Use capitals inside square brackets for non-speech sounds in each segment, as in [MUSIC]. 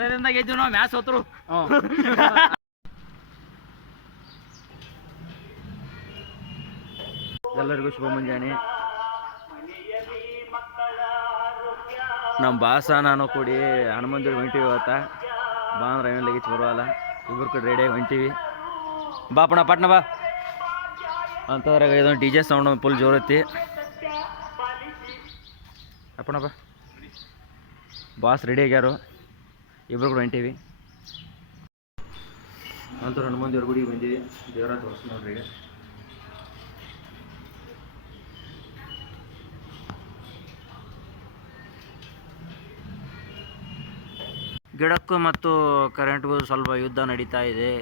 ಹೃದಯದಿಂದ ಗೆದ್ದು ನಾವು ಮ್ಯಾಚ್ ಹೋತ್ರು ಎಲ್ಲರಿಗೂ ಶುಭ ಮುಂಜಾನೆ. ನಮ್ಮ ಬಾಸ ನಾನು ಕೂಡಿ ಹನುಮಂತ ಹೊಂಟಿವಿ ಇವತ್ತ. ಬಾ ಅಂದ್ರೆ ಲಗೇಜ್ ಬರುವಲ್ಲ. ಇಬ್ಬರು ಕೂಡ ರೆಡಿಯಾಗಿ ಹೊಂಟಿವಿ. ಬಾ ಪಣ ಪಟ್ನ ಬಾ. ಅಂತದ್ರಾಗ ಇದೊಂದು ಡಿ ಜೆ ಸೌಂಡ್ ಫುಲ್ ಜೋರೈತಿ ಅಪ್ಪಣ ಬಾ. ಬಾಸ್ ರೆಡಿ ಆಗ್ಯಾರು. ಇಬ್ರು ಕೂಡ ಹೊಂಟೀವಿ. ನಂತರ ಹನುಮಾನ್ ದೇವ್ರ ಗುಡಿಗೆ ಬಂದೀವಿ. ದೇವರ ತೋರಿಸ್ ನೋಡ್ರಿ ಗಿಡಕ್ಕೂ ಮತ್ತು ಕರೆಂಟ್ಗೂ ಸ್ವಲ್ಪ ಯುದ್ಧ ನಡೀತಾ ಇದೆ.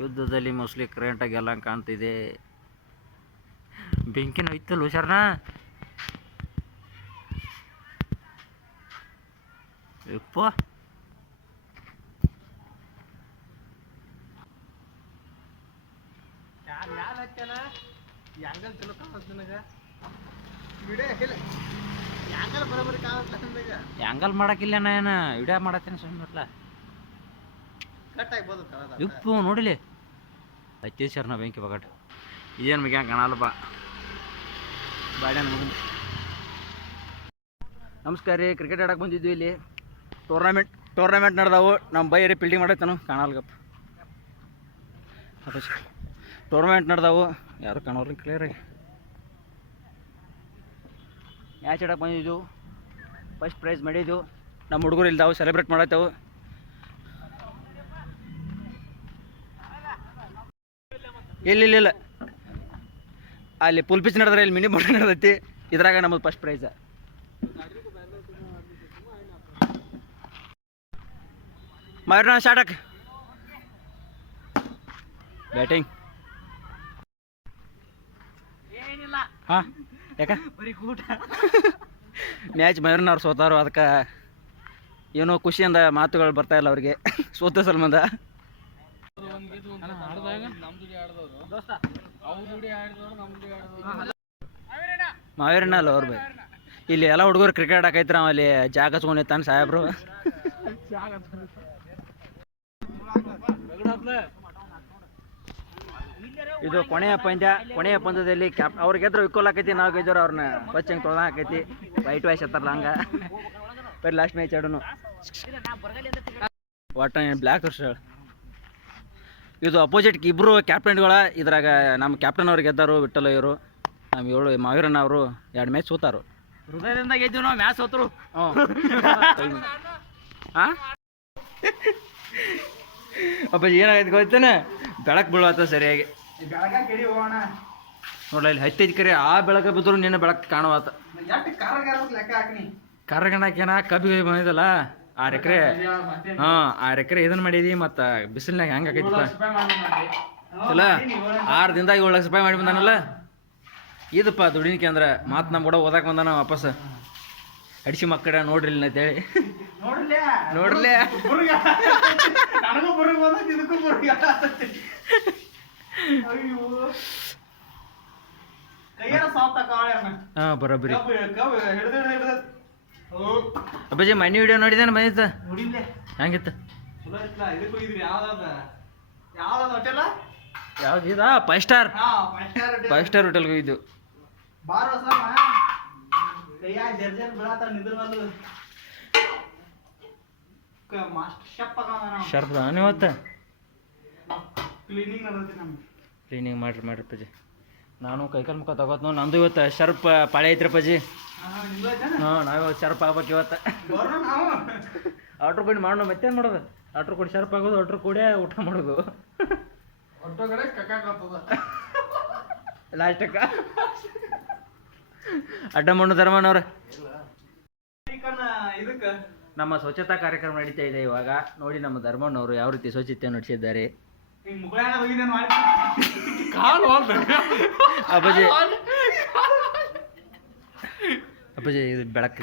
ಯುದ್ಧದಲ್ಲಿ ಮೋಸ್ಟ್ಲಿ ಕರೆಂಟಾಗಿ ಎಲ್ಲ ಕಾಣ್ತಿದೆ. ಬೆಂಕಿನ ಇತ್ತಲ್ಲ ಹುಷಾರ್ನಾ ಯಪ್ಪ ಯಾಂಗಲ್ ಚಲೋ ಕಾಣತ್ ನನಗ. ವಿಡಿಯೋ ಇಲ್ಲ ಯಾಂಗಲ್ ಬರೋಬ್ಬರಿ ಕಾಣತ್ತ ನನಗ. ಹ್ಯಾಂಗಲ್ ಮಾಡಕ್ಕಿಲ್ಲ ನಾನು ಏನ? ವಿಡಿಯೋ ಮಾಡತ್ತೇನೆ ಸುಮ್ಮನೆ ಕಟ್ ಆಗ್ಬೋದು ಕಣದ ಇಪ್ಪು ನೋಡಿಲಿ? ಹಚ್ಚಿ ಸರ್ ನಾ ಬೆಂಕಿ ಬಗಟ್ ಏನು ಮಿಗ್ಯಾಂ ಕಾಣಲ್ಲ ಬಾ. ಬಾಡ್ಯಾನ ಮಗನ್. ನಮಸ್ಕಾರ ರೀ ಕ್ರಿಕೆಟ್ ಆಡಕ್ಕೆ ಬಂದಿದ್ವಿ ಇಲ್ಲಿ. ಟೂರ್ನಮೆಂಟ್ ಟೂರ್ನಮೆಂಟ್ ನಡೆದವು. ನಮ್ಮ ಬೈರಿ ಫೀಲ್ಡಿಂಗ್ ಮಾಡೈತನು ಕಾಣಲ್ಗಪ್ಪ. ಅದು ಟೂರ್ನಮೆಂಟ್ ನಡೆದವು. ಯಾರು ಕಾಣೋಲ್ಲ ಕ್ಲಿಯರ್ ಮ್ಯಾಚ್ ಆಡಕ್ಕೆ ಬಂದಿದ್ದು. ಫಸ್ಟ್ ಪ್ರೈಸ್ ಮಾಡಿದ್ದು. ನಮ್ಮ ಹುಡುಗರು ಇಲ್ದಾವು ಸೆಲೆಬ್ರೇಟ್ ಮಾಡತ್ತವು. ಇಲ್ಲ ಇಲ್ಲ ಅಲ್ಲಿ ಪುಲ್ ಪಿಚ್ ನಡೆದ್ರೆ ಇಲ್ಲಿ ಮಿನಿ ಬೋಟ್ [LAUGHS] ನಡೆದೈತಿ. ಇದ್ರಾಗ ನಮ್ಮದು ಫಸ್ಟ್ ಪ್ರೈಸ್ ಮಾರೋಣ ಸ್ಟಾರ್ಟಕ್ ಬ್ಯಾಟಿಂಗ್ ಹಾಂ ಯಾಕ? ಬರೀ ಕೂಟ. ಮ್ಯಾಚ್ ಮಯೂರ್ನವ್ರು ಸೋತಾರು ಅದಕ್ಕೆ ಏನೋ ಖುಷಿಯಿಂದ ಮಾತುಗಳು ಬರ್ತಾ ಇಲ್ಲ ಅವ್ರಿಗೆ. ಸೋತ ಸಲ್ಮಂದ. ಮಾವೇರಣ್ಣ ಅಲ್ಲ ಅವ್ರು ಬೈ. ಇಲ್ಲಿ ಎಲ್ಲ ಹುಡುಗರು ಕ್ರಿಕೆಟ್ ಆಕೈತ್ರ ಅವ ಅಲ್ಲಿ ಜಾಗ ಹಚ್ಕೊಂಡು ತಾನೆ ಸಾಹೇಬ್ರು ಇದು ಕೊನೆಯ ಪಂದ್ಯ ಕೊನೆಯ ಪಂದ್ಯದಲ್ಲಿ ಕ್ಯಾಪ್ ಅವ್ರು ಗೆದ್ರು ವಿಕೋಲ್ ಆಕೈತಿ ನಾವು ಗೆದ್ರು ಅವ್ರನ್ನ ಬಚ್ ಹಂಗೆ ತೊಳ್ದ ಹಾಕೈತಿ ವೈಟ್ ವಾಯ್ಸ್ ಹತ್ತಾರಲ್ಲ ಹಂಗ. ಬರೀ ಲಾಸ್ಟ್ ಮ್ಯಾಚ್ ಆಡೋನು. ಒಟ್ಟ ಬ್ಲ್ಯಾಕ್ ವರ್ಷ ಇದು ಅಪೋಸಿಟ್ ಇಬ್ಬರು ಕ್ಯಾಪ್ಟನ್ಗಳ ಇದ್ರಾಗ ನಮ್ಮ ಕ್ಯಾಪ್ಟನ್ ಅವ್ರು ಗೆದ್ದಾರು ವಿಠಲ ಇವರು ನಮ್ಮ ಏಳು ಮಾವೀರಣ್ಣ ಅವರು ಎರಡು ಮ್ಯಾಚ್ ಸೋತಾರು. ಹೃದಯದಿಂದ ಗೆದ್ದು ನಾವು ಮ್ಯಾಚ್ ಸೋತರು. ಹ್ಞೂ ಹಾಂ [LAUGHS] ಅಪ್ಪಾಜಿ, ಏನಾಗೈತೆ ಗೊತ್ತೇನೆ? ಬೆಳಕು ಬೀಳತ್ತ ಸರಿಯಾಗಿ. ನೋಡ್ಲ, ಇಲ್ಲಿ ಹತ್ತೈದು ಕರೆ, ಆ ಬೆಳಕ ಬಿದ್ರು ನಿನ್ನ ಬೆಳಕು ಕಾಣುವತ್ತ ಕರ್ಗಣಕೇನ ಕಬ್ಬಿ ಬಂದಿದ್ದಲ್ಲ ಆರು ಎಕರೆ. ಹಾಂ, ಆರು ಎಕರೆ ಇದನ್ನ ಮಾಡಿದಿ ಮತ್ತು ಬಿಸಿಲಿನಾಗ ಹೆಂಗೆ ಆಕೈತಿಲ್ಲ ಇಲ್ಲ ಆರು ದಿನದಾಗ ಏಳು ಲಕ್ಷ ರೂಪಾಯಿ ಮಾಡಿ ಬಂದಾನಲ್ಲ? ಇದಪ್ಪ ದುಡಿನಿಕೆ ಕೇಂದ್ರ ಮಾತು ನಮ್ಮ ಕೂಡ ಓದಕ್ಕೆ ಬಂದಾನ ವಾಪಸ್. ಅಡಿಸಿ ಮಕ್ಕಳ ನೋಡ್ರಿ ಇಲ್ಲಿ ಅಂತೇಳಿ. ನೋಡ್ಲೇ. ನೋಡ್ರಲೇ ಬುರ್ಗ. ನನಗೂ ಬುರ್ಗ ಬಂದೈತಿ ಇದಕ್ಕೂ ಬುರ್ಗ ಅಯ್ಯೋ. ಕೈಯಾರ ಸಾಫ್ಟ್ ಕಾಳೆ ಅಣ್ಣ. ಹಾಂ ಬರೋಬ್ಬರಿ ಹಿಡ್ದು ಹಿಡ್ದು ಮನೆ ವಿಡಿಯೋ ನೋಡಿದೇನು ಬಂದಿತ್ತ ನೋಡಿಲ್ಲೇ ಹೆಂಗಿತ್ತು? ಚಲೋ ಐತ್ಲ ಇದಕ್ಕೆ ಹೋಗಿದ್ರಿ ಯಾವ್ದಾದ? ಯಾವ್ದಾದ ಹೋಟೆಲ ಯಾವ್ದು ಇದಾ ಫೈವ್ ಸ್ಟಾರ್ ಫೈವ್ ಸ್ಟಾರ್ ಹೋಟೆಲ್ಗೆ ಹೋಗಿದ್ದು. ಬಾರ ಕೈಯಾಗ ಜರ್ಜರ್ ಕ ನೀವತ್ತ ಕ್ಲೀನಿಂಗ್ ಮಾಡಿರಿ ಮಾಡ್ರಿ ಪಜಿ ನಾನು ಕೈಕಾಲು ಮುಖ ತಗೋತ್ ನೋಡಿ ನಂದು ಇವತ್ತು ಶರ್ಪ್ ಪಾಳೆ ಐತ್ರಿ ಪಜಿ ಹಾ ನಾವು ಇವತ್ತು ಶರ್ಪ್ ಆಗ್ಬೇಕು ಇವತ್ತು. ಆರ್ಡ್ರ್ ಕೊಡಿ ಮಾಡೋಣ ಮತ್ತೆ ಮಾಡೋದು? ಆರ್ಡ್ರ್ ಕೊಡಿ ಶರ್ಪ್ ಆಗೋದು ಆರ್ಡ್ರ್ ಕೊಡಿ ಊಟ ಮಾಡೋದು. ಲಾಸ್ಟಕ್ಕ ಅಡ್ಡ ಮಣ್ಣು ಧರ್ಮನವ್ರೆ ಇದಕ್ಕ. ನಮ್ಮ ಸ್ವಚ್ಛತಾ ಕಾರ್ಯಕ್ರಮ ನಡೀತಾ ಇದೆ ಇವಾಗ. ನೋಡಿ ನಮ್ಮ ಧರ್ಮಣ್ಣವರು ಯಾವ ರೀತಿ ಸ್ವಚ್ಛತೆ ನಡೆಸಿದ್ದಾರೆ. ಅಪ್ಪಾಜಿ. ಇದು ಬೆಳಕು.